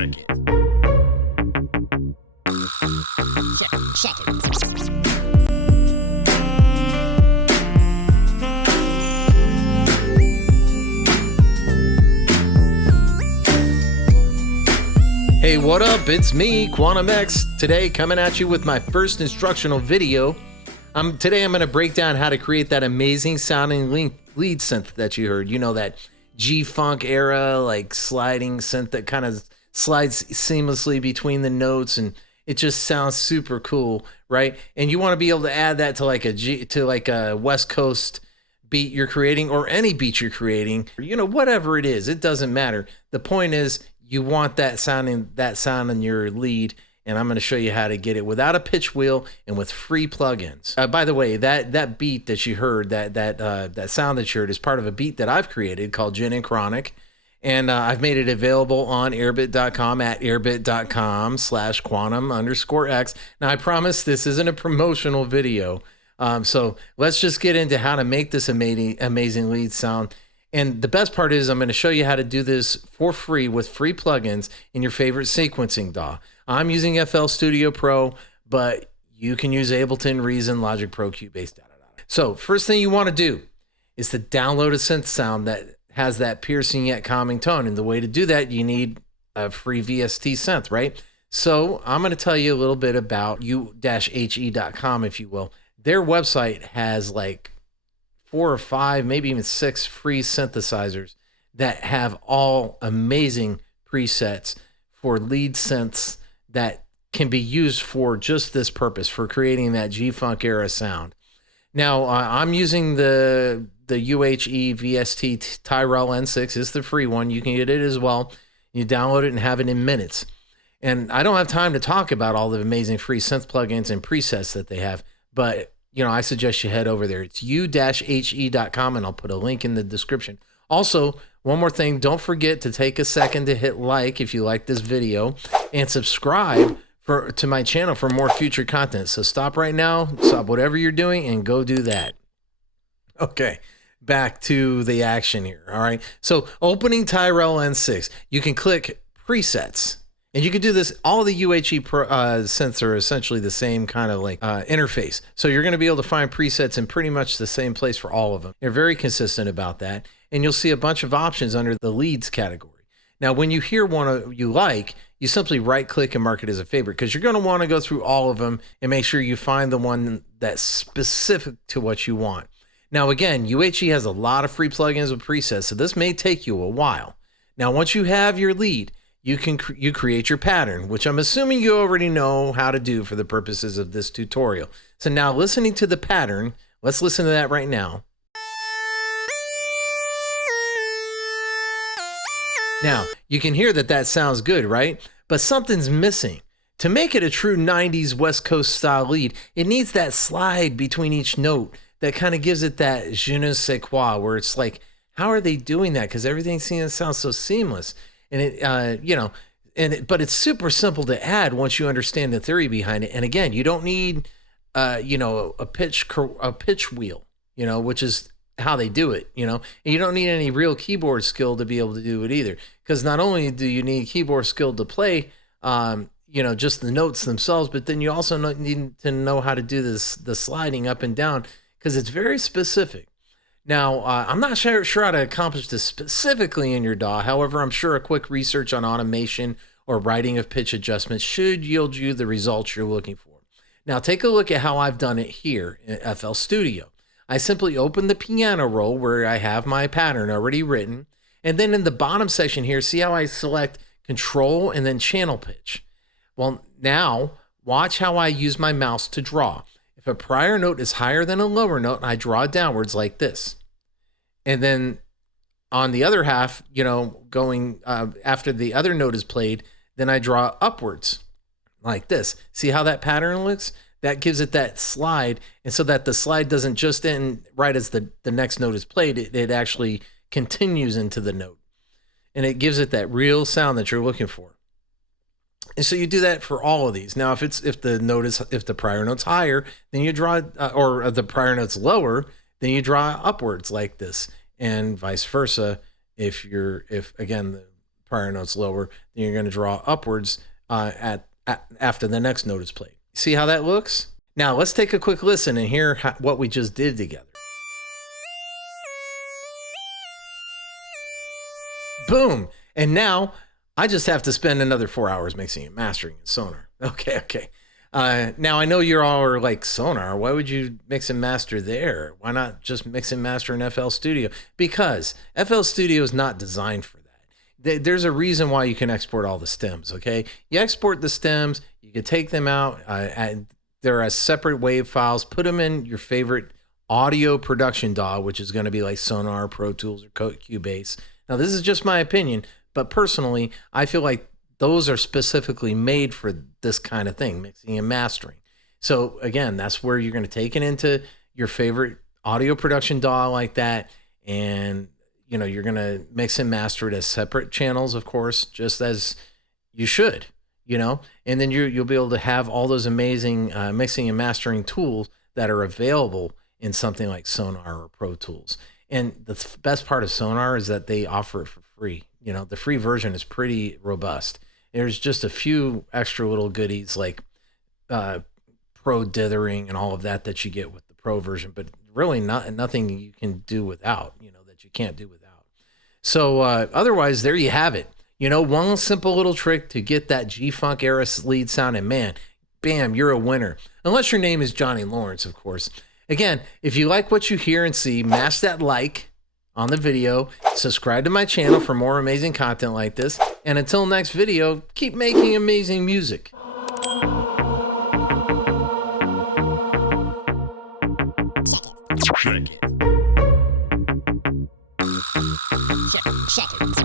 Check it. Check it. Hey, what up? It's me, Quantum X, today coming at you with my first instructional video. Today I'm going to break down how to create that amazing sounding lead synth that you heard. You know, that G-funk era, like sliding synth that kind of slides seamlessly between the notes, and it just sounds super cool, right? And you want to be able to add that to like a West Coast beat you're creating, or any beat you're creating, you know, whatever it is, it doesn't matter. The point is, you want that sound in your lead, and I'm going to show you how to get it without a pitch wheel and with free plugins. By the way, that beat that you heard, that sound that you heard, is part of a beat that I've created called Gin and Chronic, and I've made it available on airbit.com at airbit.com/quantum_x. Now, I promise this isn't a promotional video, so let's just get into how to make this amazing lead sound. And the best part is I'm going to show you how to do this for free with free plugins in your favorite sequencing DAW. I'm using FL Studio Pro, but you can use Ableton, Reason, Logic Pro, Cubase, So first thing you want to do is to download a synth sound that has that piercing yet calming tone. And the way to do that, you need a free VST synth, right? So I'm going to tell you a little bit about u-he.com, if you will. Their website has like 4 or 5, maybe even 6 free synthesizers that have all amazing presets for lead synths that can be used for just this purpose, for creating that G-funk era sound. Now, I'm using the UHE VST Tyrell N6. It's the free one. You can get it as well. You download it and have it in minutes. And I don't have time to talk about all the amazing free synth plugins and presets that they have, but you know, I suggest you head over there. It's u-he.com, and I'll put a link in the description. Also, one more thing, don't forget to take a second to hit like if you like this video, and subscribe to my channel for more future content. So stop right now, stop whatever you're doing, and go do that. Okay, back to the action here, all right? So opening Tyrell N6, you can click Presets. And you can do this, all the UHE synths are essentially the same kind of like interface. So you're going to be able to find presets in pretty much the same place for all of them. They're very consistent about that. And you'll see a bunch of options under the leads category. Now, when you hear one you like, you simply right click and mark it as a favorite, because you're going to want to go through all of them and make sure you find the one that's specific to what you want. Now, again, UHE has a lot of free plugins with presets, so this may take you a while. Now, once you have your lead, you create your pattern, which I'm assuming you already know how to do for the purposes of this tutorial. So now, listening to the pattern, let's listen to that right now. Now, you can hear that sounds good, right? But something's missing. To make it a true 90s West Coast style lead, it needs that slide between each note that kind of gives it that je ne sais quoi, where it's like, how are they doing that? Because everything sounds so seamless. And it, you know, but it's super simple to add once you understand the theory behind it. And again, you don't need, you know, a pitch wheel, you know, which is how they do it, you know. And you don't need any real keyboard skill to be able to do it either, because not only do you need keyboard skill to play, you know, just the notes themselves, but then you also need to know how to do the sliding up and down, because it's very specific. Now, I'm not sure how to accomplish this specifically in your DAW. However, I'm sure a quick research on automation or writing of pitch adjustments should yield you the results you're looking for. Now, take a look at how I've done it here in FL Studio. I simply open the piano roll where I have my pattern already written. And then in the bottom section here, see how I select Control and then Channel Pitch? Well, now watch how I use my mouse to draw. If a prior note is higher than a lower note, I draw downwards like this. And then on the other half, you know, going after the other note is played, then I draw upwards like this. See how that pattern looks? That gives it that slide. And so that the slide doesn't just end right as the next note is played, it actually continues into the note. And it gives it that real sound that you're looking for. And so you do that for all of these. Now, if the prior note's higher, then you draw, or the prior note's lower, then you draw upwards like this, and vice versa. If again the prior note's lower, then you're going to draw upwards after the next note is played. See how that looks? Now let's take a quick listen and hear what we just did together. Boom. And now I just have to spend another 4 hours mixing and mastering in Sonar. Okay. Now I know you're all are like, Sonar, why would you mix and master there? Why not just mix and master in FL Studio? Because FL Studio is not designed for that. There's a reason why you can export all the stems, okay? You export the stems, you can take them out, they're as separate WAV files, put them in your favorite audio production DAW, which is gonna be like Sonar, Pro Tools, or Cubase. Now this is just my opinion, but personally, I feel like those are specifically made for this kind of thing, mixing and mastering. So again, that's where you're gonna take it into your favorite audio production DAW like that, and you're going to mix and master it as separate channels, of course, just as you should, and then you'll be able to have all those amazing mixing and mastering tools that are available in something like Sonar or Pro Tools. And the best part of Sonar is that they offer it for free. The free version is pretty robust. There's just a few extra little goodies like pro dithering and all of that you get with the Pro version, but really nothing you can do without, that you can't do without. So otherwise, there you have it. One simple little trick to get that G-Funk era lead sound, and man, bam, you're a winner. Unless your name is Johnny Lawrence, of course. Again, if you like what you hear and see, mash that like on the video, subscribe to my channel for more amazing content like this, and until next video, keep making amazing music. Check it.